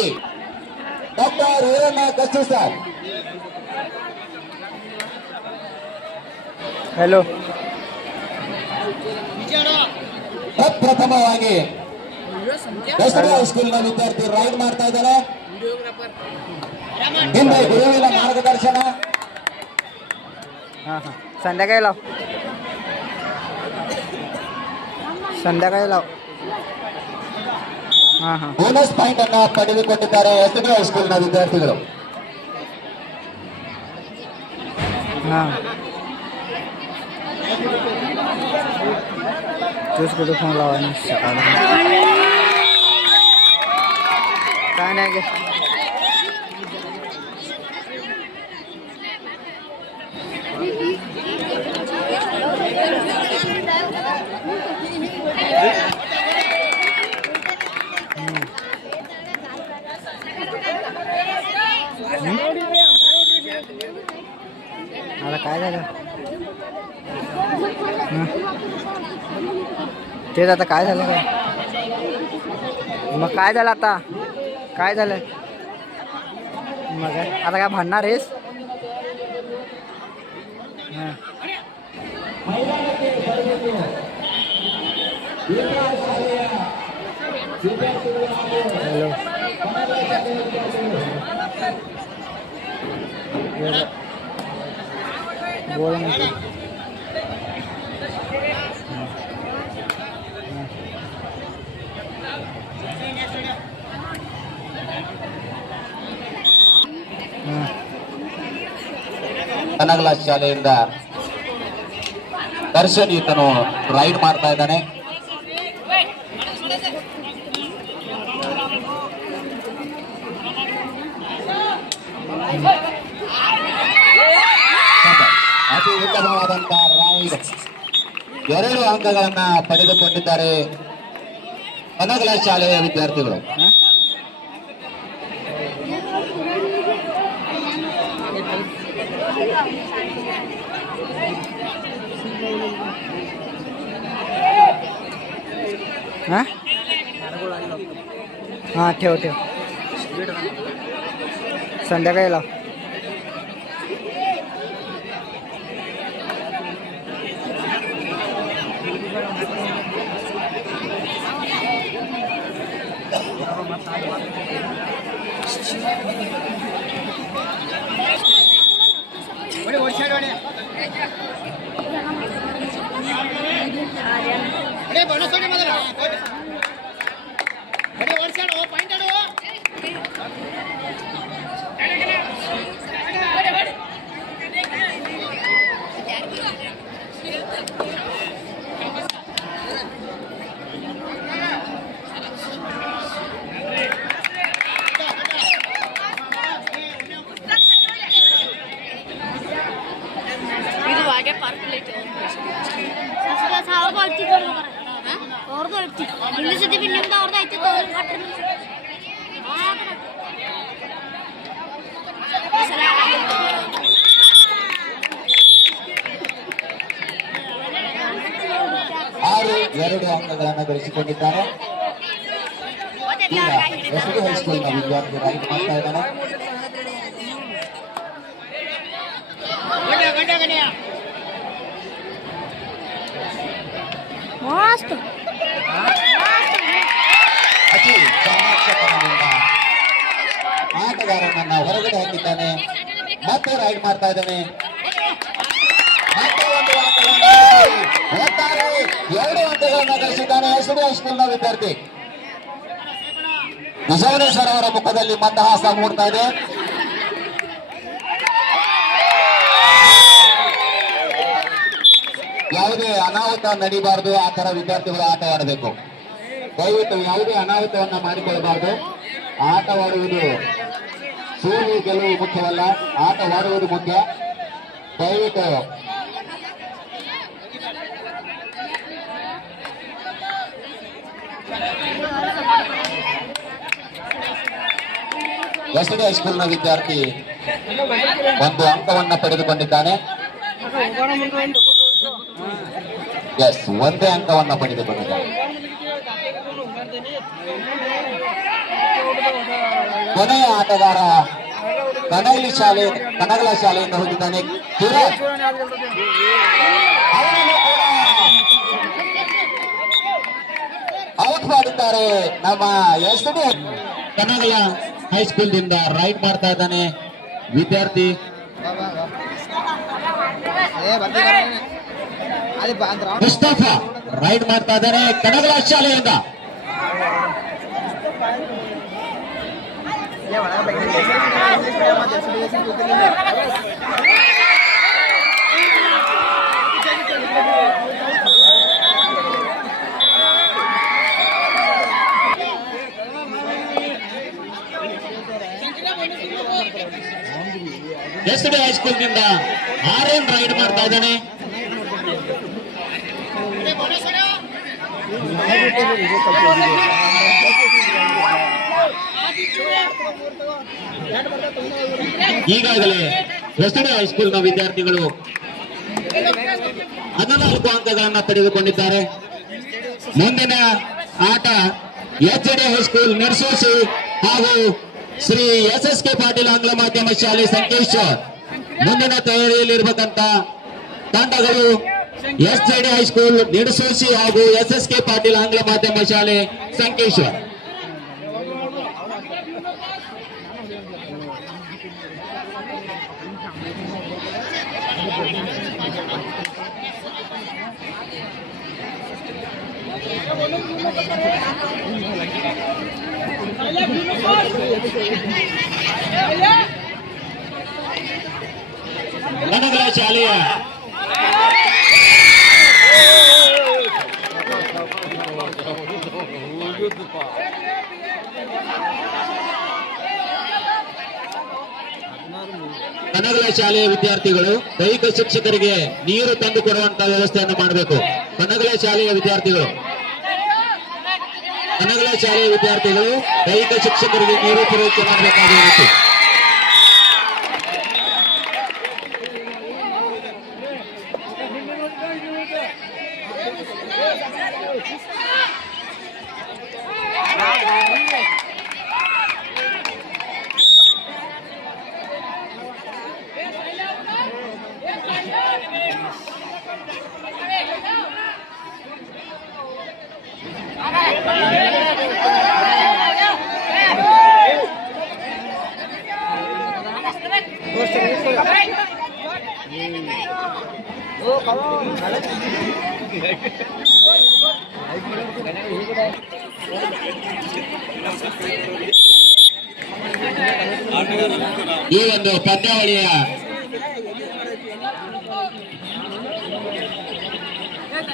ಪ್ರಥಮವಾಗಿ doctor Veeranna ಕಚ್ಚು sir. Hello. ಪ್ರಥಮವಾಗಿ high school ನ ವಿದ್ಯಾರ್ಥಿ ರೈಡ್ ಮಾಡ್ತಾ ಇದ್ದಾರೆ. ಹಿಂದೆ ಗುರುವಿನ ಮಾರ್ಗದರ್ಶನ. संध्याकाळी लाव. ಬೋನಸ್ ಪಾಯಿಂಟ್ ಅನ್ನು ಪಡೆದುಕೊಂಡಿದ್ದಾರೆ ಎಸ್ಬಿ ಹೈಸ್ಕೂಲ್ ನ ವಿದ್ಯಾರ್ಥಿಗಳು. చూసుకుంటూ ఫోన్ లావని కానీ आता काय झालं तेच आता काय झालं काय मग काय झालं आता काय झालं मग आता काय भांडणार आहेस हॅलो बोल ना ಕನಗಲ ಶಾಲೆಯಿಂದ ದರ್ಶನ್ ಈತನು ರೈಡ್ ಮಾಡ್ತಾ ಇದ್ದಾನೆ. ಅತಿ ಉತ್ತಮವಾದಂತಹ ರೈಡ್. 2 ಅಂಕಗಳನ್ನ ಪಡೆದುಕೊಂಡಿದ್ದಾರೆ ಕನಗಲ ಶಾಲೆಯ ವಿದ್ಯಾರ್ಥಿಗಳು. हां ठेव संध्याकाळी लाव. ಆರು 2 ಅಂಕಗಳನ್ನು ಗಳಿಸಿಕೊಂಡಿದ್ದಾನೆ. ಎಸ್ಬಿ ಹೈಸ್ಕೂಲ್ ನ ವಿದ್ಯಾರ್ಥಿ ರೈಡ್ ಮಾಡ್ತಾ ಇದ್ದಾನೆ. ಅತಿ ಚಾಣಾಕ್ಷತನದಿಂದ ಆಟಗಾರನನ್ನ ಹೊರಗಡೆ ಹಾಕಿದ್ದಾನೆ. ಮತ್ತೆ ರೈಡ್ ಮಾಡ್ತಾ ಇದ್ದಾನೆ. ಮತ್ತೆ 1 ಅಂಕಗಳನ್ನು 2 ಅಂಕಗಳನ್ನು ಗಳಿಸಿದ್ದಾನೆ ಎಸ್ಬಿ ಹೈಸ್ಕೂಲ್ ನ ವಿದ್ಯಾರ್ಥಿ. ವಿಜಯೇಶ್ವರ ಅವರ ಮುಖದಲ್ಲಿ ಮಂದಹಾಸ ಮೂಡ್ತಾ ಇದೆ. ಯಾವುದೇ ಅನಾಹುತ ನಡೀಬಾರದು. ಆ ತರ ವಿದ್ಯಾರ್ಥಿಗಳು ಆಟವಾಡಬೇಕು. ದಯವಿಟ್ಟು ಯಾವುದೇ ಅನಾಹುತವನ್ನ ಮಾಡಿಕೊಳ್ಳಬಾರದು. ಆಟವಾಡುವುದು ಸೋಲು ಗೆಲುವು ಮುಖ್ಯವಲ್ಲ, ಆಟವಾಡುವುದು ಮುಖ್ಯ. ದಯವಿಟ್ಟು ಎಸ್ಡಿ ಹೈಸ್ಕೂಲ್ ನ ವಿದ್ಯಾರ್ಥಿ 1 ಅಂಕವನ್ನ ಪಡೆದುಕೊಂಡಿದ್ದಾನೆ. ಎಸ್, 1 ಅಂಕವನ್ನ ಪಡೆದುಕೊಂಡಿದ್ದಾನೆ. ಕೊನೆಯ ಆಟಗಾರ ಕನಗಲ ಶಾಲೆಯಿಂದ ಹೋಗಿದ್ದಾನೆ ಕಿರಣ್. ಅವನನ್ನು ಕೂಡ ಔಟ್ ಮಾಡಿದ್ದಾರೆ ನಮ್ಮ ಎಸ್ಡಿ ಕನಗಲ ಹೈಸ್ಕೂಲ್ ದಿಂದ ರೈಡ್ ಮಾಡ್ತಾ ಇದ್ದಾನೆ ವಿದ್ಯಾರ್ಥಿ ಮುಸ್ತಫಾ. ರೈಡ್ ಮಾಡ್ತಾ ಇದ್ದಾನೆ ಕನಗಲ ಶಾಲೆಯಿಂದ. ಎಸ್ಡಿ ಹೈಸ್ಕೂಲ್ ನಿಂದ ಆರ್ಯನ್ ರೈಡ್ ಮಾಡ್ತಾ ಇದ್ದಾನೆ. ಈಗಾಗಲೇ ಎಸ್ಡಿ ಹೈಸ್ಕೂಲ್ನ ವಿದ್ಯಾರ್ಥಿಗಳು 14 ಅಂಕಗಳನ್ನು ಪಡೆದುಕೊಂಡಿದ್ದಾರೆ. ಮುಂದಿನ ಆಟ ಎಚ್ಡಿ ಹೈಸ್ಕೂಲ್ ನಿರ್ಸೂಸಿ ಹಾಗೂ ಶ್ರೀ SSK ಪಾಟೀಲ್ ಆಂಗ್ಲ ಮಾಧ್ಯಮ ಶಾಲೆ ಸಂಕೇಶ್ವರ್. ಮುಂದಿನ ತಯಾರಿಯಲ್ಲಿರಬೇಕಂತ ತಂಡಗಳು SJD ಹೈಸ್ಕೂಲ್ ನಿಡಸೂಸಿ ಹಾಗೂ SSK ಪಾಟೀಲ್ ಆಂಗ್ಲ ಮಾಧ್ಯಮ ಶಾಲೆ ಸಂಕೇಶ್ವರ್. ಕನಗಲ ಶಾಲೆಯ ಕನಗಲ ಶಾಲೆಯ ವಿದ್ಯಾರ್ಥಿಗಳು ದೈಹಿಕ ಶಿಕ್ಷಕರಿಗೆ ನೀರು ತಂದು ಕೊಡುವಂತಹ ವ್ಯವಸ್ಥೆಯನ್ನು ಮಾಡಬೇಕು. ಕನಗಲ ಶಾಲೆಯ ವಿದ್ಯಾರ್ಥಿಗಳು ದೈಹಿಕ ಶಿಕ್ಷಕರಿಗೆ ನೀರು ಪೂರೈಕೆ ಮಾಡಬೇಕಾಗಿರುತ್ತೆ. ಈ ಒಂದು ಪಂದ್ಯಾವಳಿಯ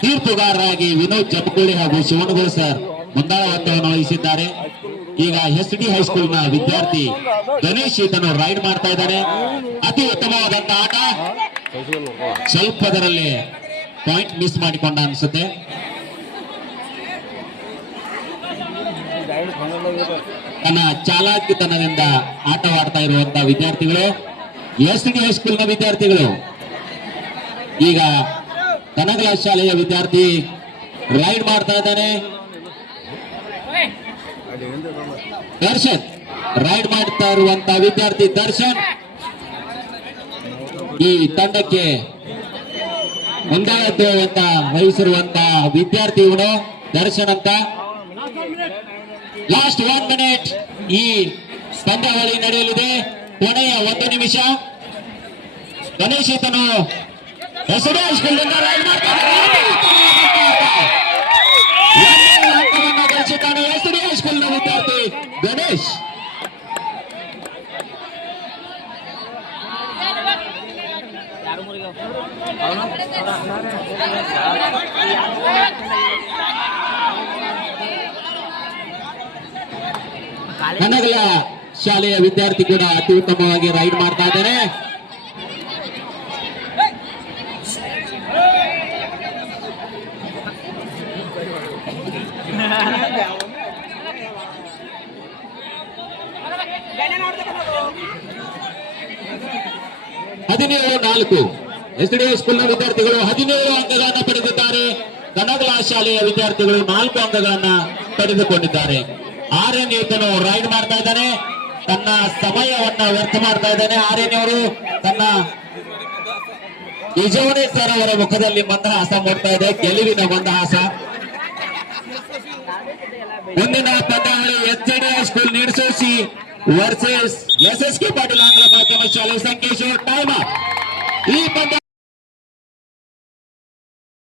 ತೀರ್ಪುಗಾರರಾಗಿ ವಿನೋದ್ ಜಮಕೋಳಿ ಹಾಗೂ ಶಿವನಗೌಡ ಸರ್ ಮುಂದಾಳತ್ವವನ್ನು ವಹಿಸಿದ್ದಾರೆ. ಈಗ SD ಹೈಸ್ಕೂಲ್ನ ವಿದ್ಯಾರ್ಥಿ ಗಣೇಶ್ ಈತನು ರೈಡ್ ಮಾಡ್ತಾ ಇದ್ದಾನೆ. ಅತಿ ಉತ್ತಮವಾದಂತ ಆಟ. ಸ್ವಲ್ಪದರಲ್ಲಿ ಪಾಯಿಂಟ್ ಮಿಸ್ ಮಾಡಿಕೊಂಡ ಅನ್ಸುತ್ತೆ. ತನ್ನ ಚಾಲಾಕಿತನದಿಂದ ಆಟವಾಡ್ತಾ ಇರುವಂತಹ ವಿದ್ಯಾರ್ಥಿಗಳು SD ಹೈಸ್ಕೂಲ್ನ ವಿದ್ಯಾರ್ಥಿಗಳು. ಈಗ ಕನಗಲ ಶಾಲೆಯ ವಿದ್ಯಾರ್ಥಿ ರೈಡ್ ಮಾಡ್ತಾ ಇದ್ದಾನೆ. ದರ್ಶನ್ ರೈಡ್ ಮಾಡ್ತಾ ಇರುವಂತಹ ವಿದ್ಯಾರ್ಥಿ ದರ್ಶನ್ ಈ ತಂಡಕ್ಕೆ ಮುಂದಾಳತ್ವವಂತ ವಹಿಸಿರುವಂತಹ ವಿದ್ಯಾರ್ಥಿ ಇವನು ದರ್ಶನ್ ಅಂತ. ಲಾಸ್ಟ್ 1 ಮಿನಿಟ್ ಈ ಪಂದ್ಯಾವಳಿ ನಡೆಯಲಿದೆ. ಕೊನೆಯ 1 ನಿಮಿಷ. ಗಣೇಶ್ ಈತನು SD ಹೈಸ್ಕೂಲ್ನಿಂದ ರೈಡ್ ಮಾಡ್ತಾನೆ. ಗಳಿಸಿದ್ದಾನೆ SD ಹೈಸ್ಕೂಲ್ನ ವಿದ್ಯಾರ್ಥಿ ಗಣೇಶ್. ಕನಗಲ ಶಾಲೆಯ ವಿದ್ಯಾರ್ಥಿ ಕೂಡ ಅತಿ ಉತ್ತಮವಾಗಿ ರೈಡ್ ಮಾಡ್ತಾ ಇದ್ದಾರೆ. ಹದಿನೇಳು SD ಹೈಸ್ಕೂಲ್ನ ವಿದ್ಯಾರ್ಥಿಗಳು 17 ಅಂಕಗಳನ್ನು ಪಡೆದಿದ್ದಾರೆ. ಕನಗಲ ಶಾಲೆಯ ವಿದ್ಯಾರ್ಥಿಗಳು 4 ಅಂಕಗಳನ್ನು ಪಡೆದುಕೊಂಡಿದ್ದಾರೆ. ಆರ್ಯನ್ ಈತನು ರೈಡ್ ಮಾಡ್ತಾ ಇದ್ದಾನೆ. ತನ್ನ ಸಮಯವನ್ನ ವ್ಯರ್ಥ ಮಾಡ್ತಾ ಇದ್ದಾನೆ. ಆರ್ಯನವರು ತನ್ನ ಯಜಮಾನಿ ಸರ್ ಅವರ ಮುಖದಲ್ಲಿ ಮಂದಹಾಸ ಮೂಡ್ತಾ ಇದೆ, ಗೆಲುವಿನ ಮಂದಹಾಸ. ಮುಂದಿನ ಪಂದ್ಯಾವಳಿ ಎಚ್ಡಿ ಹೈಸ್ಕೂಲ್ ನೀಡ್ಸೋಸಿ ವರ್ಸಸ್ SSK ಪಾಟೀಲ್ ಆಂಗ್ಲ ಮಾಧ್ಯಮ ಶಾಲೆ ಸಂಕೇಶ್ವರ. ಟೈಮ್ ಈ ಪಂದ್ಯ